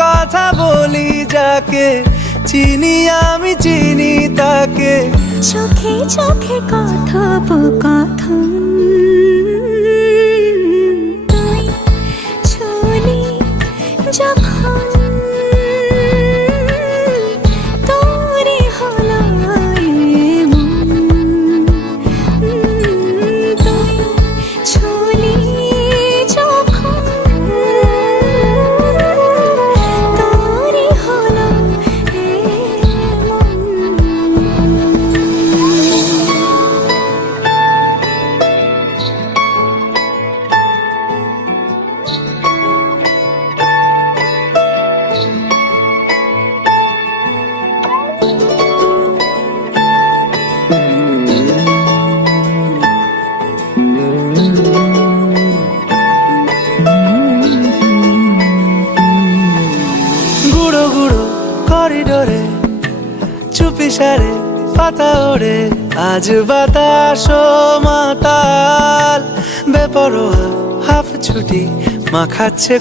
কথা বলি যাকে, চিনি আমি চিনি তাকে। চোখে চোখে কথোপকথন, তুই ছুলি যখন তোরই হলো এমন। তুই ছুলি যখন তোরই হলো এমন। গুঁড়ো গুঁড়ো করিডোরে চুপি সারে পাতা ওড়ে, আজ বাতাস মাতাল বেপরোয়া হাফ ছুটি, মাখাচ্ছে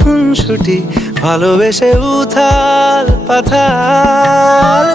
খুনসুটি ভালোবেসে উথাল পাথাল।